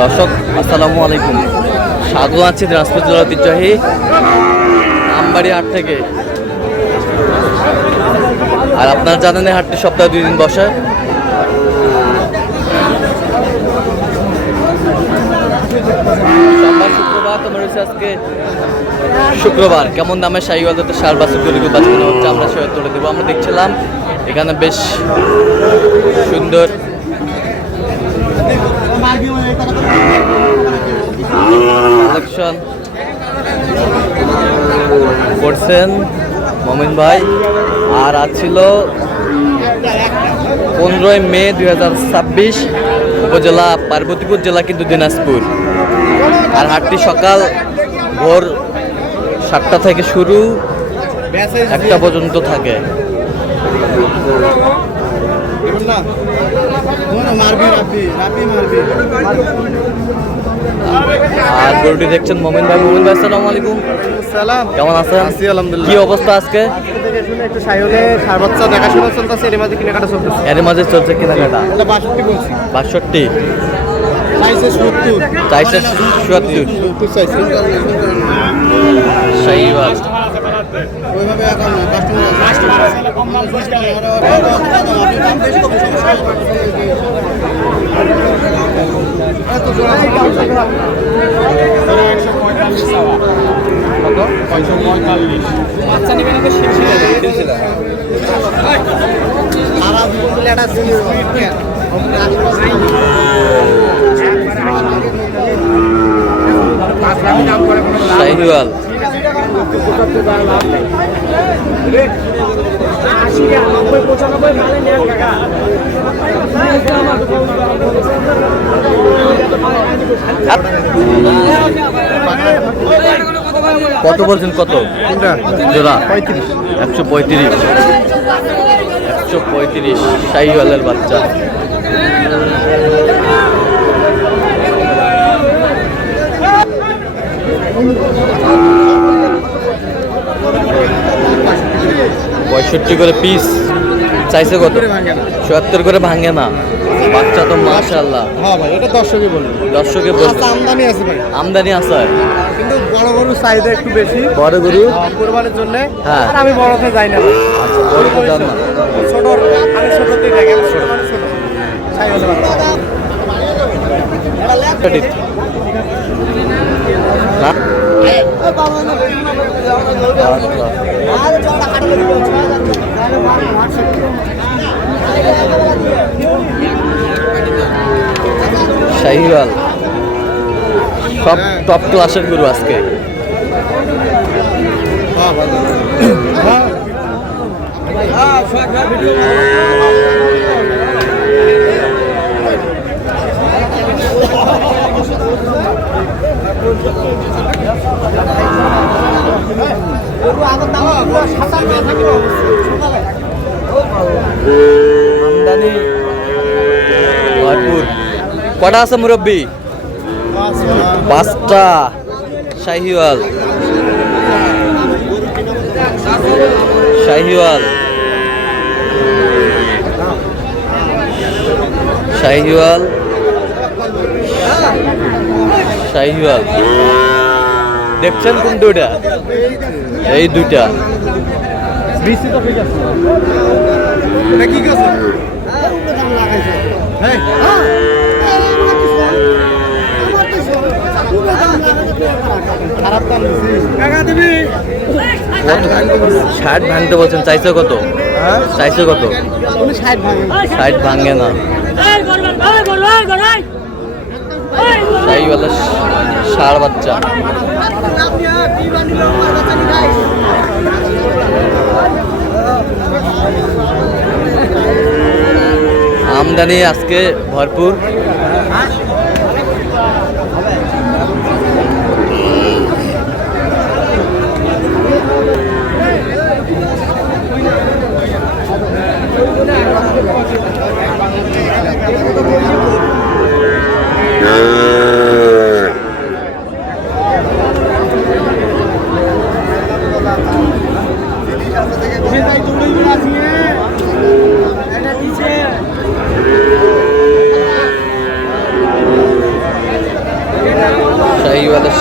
দর্শক আসসালামু আলাইকুম, স্বাগত আছি দিনাজপুর জেলার ঐতিহ্যবাহী আমবাড়ি হাট থেকে। আর আপনারা জানেন এই হাটটি সপ্তাহে 2 দিন বসে। সোমবার শুক্রবার তোমার হচ্ছে আজকে শুক্রবার। কেমন দামে শাহিওয়াল সার বাছুর গরুগুলো বাছানো হচ্ছে আমরা সেটা তুলে দেবো। আমরা দেখছিলাম এখানে বেশ সুন্দর কালেকশন করছেন মমিন ভাই। আর আজ ছিল 15 মে 2026, উপজেলা পার্বতীপুর, জেলা কিন্তু দিনাজপুর। আর হাটটি সকাল ভোর 7টা থেকে শুরু, 1টা পর্যন্ত থাকে। আর গরুটি দেখছেন মমিন ভাই। মমিন ভাই আসসালামু আলাইকুম। কেমন আছেন? কি অবস্থা আজকে? একটু সাইহলে সার বাচ্চা দেখাশোনা চলতেছে, এর মাঝে কেনাকাটা চলতেছে। এর মাঝে চলছে কেনাকাটা। 62 বলছি। 62 চাইছে 70, চাইছে 77 চাইছে। শাহিওয়াল ওইভাবে এখন কাস্টমার কম দাম এত জোড়া বাচ্চা নেবেন তো সিলসিলা সারা জীবন একটা শাহিওয়াল কত বলছেন? কত জোড়া? 135 135 শাহিওয়ালের বাচ্চা। পঁয়ষট্টি করে পিস চাইছে। কত? ৭০ করে ভাঙে না। বাচ্চা তো মাশাআল্লাহ। হ্যাঁ ভাই, এটা দর্শকে বলবে। দর্শকে বলবে আমদানি আছে ভাই, আমদানি আছে, কিন্তু বড় গরুর চাহিদা একটু বেশি। বড় গরু কুরবানির জন্য। হ্যাঁ, আমি বড়তে যাই না। আচ্ছা, বড়তে যান না। ছোট আমি ছোটতেই থাকি। আমি ছোট মানে ছোট চাই হলে না। শাহিওয়াল সব টপ ক্লাসের গরু আজকে। আমদানি ভরপুর। কটা আছে মুরব্বী? 5টা শাহিওয়াল। শাহিওয়াল শাহিওয়াল শাহিওয়াল দেখছেন কোন দুইটা? এই দুইটা। ষাট ভাঙতে বলছেন, চাইছে কত? চাইছে কত? 60 ভাঙে না। শাহিওয়ালের ষাঁড় বাচ্চা। আমদানি আজকে ভরপুর।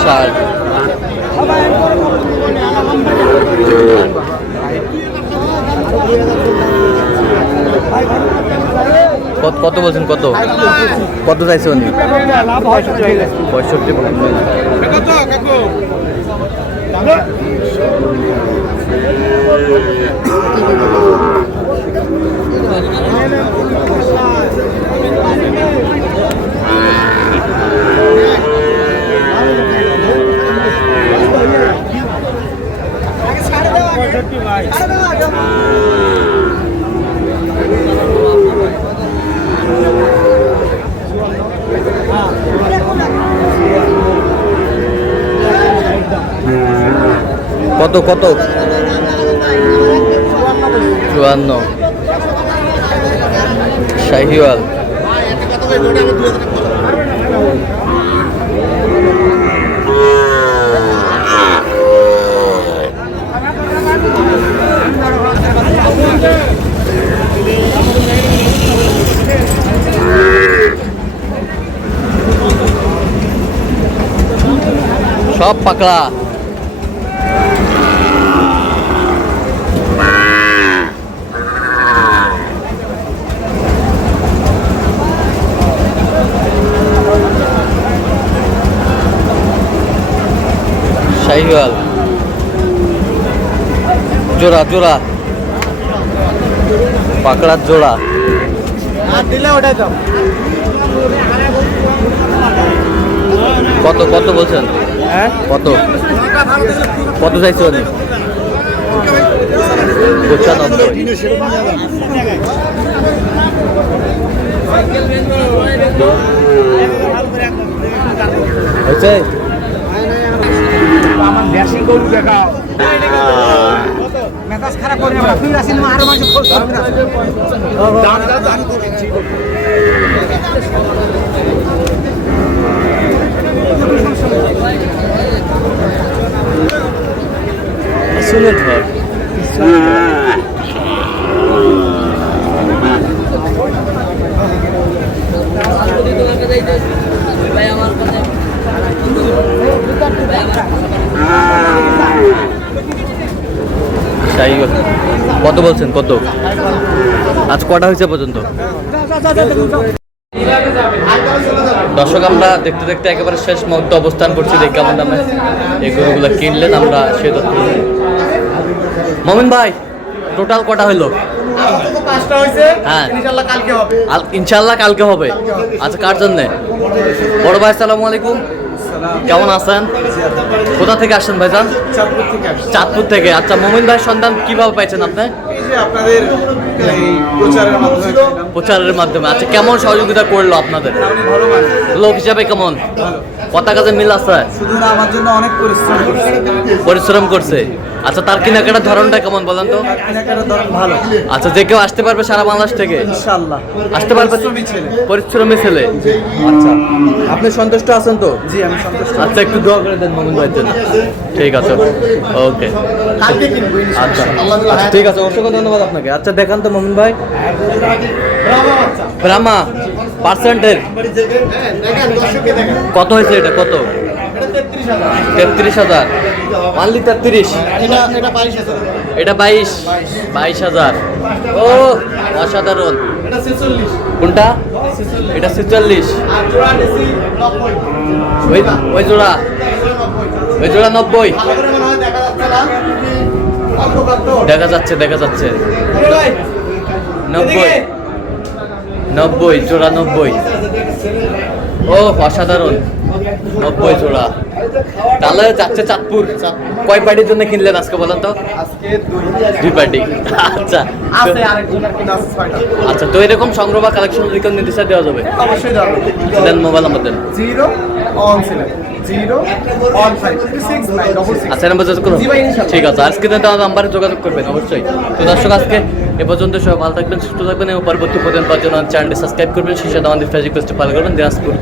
ষাট। কত বলছেন? কত কত চাইছে উনি? 65 বলছেন। কত কত? 54। শাহিওয়াল। সব পাকড়া। শাহিওয়াল জোড়া জোড়া, পাকড়ার জোড়া। দিলে ওটাই দাও। কত কত বলছেন? হ্যাঁ, কত কত চাইছো উনি? 95 হয়েছে। আমার দেশি গরু দেখাও। মেজাজ খারাপ করে না, তুই আসিস না, আরো মাঝে খোঁজ হবে না। শুনে ধর। কত বলছেন? কত আজ কটা হয়েছে পর্যন্ত? দর্শক, আমরা দেখতে দেখতে একেবারে শেষ মুহূর্তে অবস্থান করছি। দেখি কেমন দামে এই গরুগুলো কিনলেন, আমরা সে তথ্য। মমিন ভাই, টোটাল কটা হইলো? হ্যাঁ, ইনশাল্লাহ কালকে হবে। আচ্ছা, কার জন্যে? বড় ভাই, আসসালামু আলাইকুম, কেমন আছেন? কোথা থেকে আসছেন ভাইজান? চাঁদপুর থেকে। আচ্ছা, মমিন ভাই সন্ধান কিভাবে পাইছেন আপনি? আপনাদের প্রচারের মাধ্যমে। আচ্ছা, কেমন সহযোগিতা করলো আপনাদের? লোক হিসাবে কেমন? কথা কাজে মিল আছে? শুধু না, আমার জন্য অনেক পরিশ্রম করছে। আচ্ছা, তার কেনাকাটার ধরনটা কেমন বলেন তো? ভালো। আচ্ছা, যে কেউ আসতে পারবে সারা বাংলাদেশ থেকে? ইনশাআল্লাহ আসতে পারবে। পরিশ্রমী ছেলে। আচ্ছা, আপনি সন্তুষ্ট আছেন তো? জি, আমি সন্তুষ্ট। আচ্ছা, একটু দোয়া করে দেন মমিন ভাইয়ের জন্য। ঠিক আছে, ওকে। আচ্ছা আচ্ছা, ঠিক আছে, অসংখ্য ধন্যবাদ আপনাকে। আচ্ছা, দেখান তো মমিন ভাই। ব্রাহ্মা পার্সেন্টের কত হয়েছে? এটা কত? 33,000। মানলি 33। এটা 22,000। ও অসাধারণ। কোনটা? এটা 46। ওই জোড়া 90। দেখা যাচ্ছে 90 জোড়া 90। ও অসাধারণ, 90 জোড়া। তাহলে যাচ্ছে চাঁদপুর। কয় পার্টির জন্য কিনলেন আজকে বলেন তো? আজকে 2 পার্টি। আচ্ছা আছে, আরেকজনের কিনা আছে 6টা। আচ্ছা, তো এরকম সংগ্রহ বা কালেকশন যদি নির্দেশ দেওয়া যাবে? অবশ্যই দেওয়া হবে। দেন, মোবাইল নাম্বার দেন। 017 আচ্ছা, নাম্বার যোগাযোগ করুন। জি ভাই, ইনশাআল্লাহ। ঠিক আছে, আজকে দেওয়া নাম্বারে যোগাযোগ করবেন অবশ্যই। তো দর্শক, আজকে এ পর্যন্ত সবাই ভালো থাকবেন, সুস্থ থাকবেন এবং পরবর্তী পর্যন্ত পাওয়ার জন্য চ্যানেলটি সাবস্ক্রাইব করবেন। সেই সাথে আমাদের ফেসবুক পেজটি ফলো করবেন। দিনাজপুর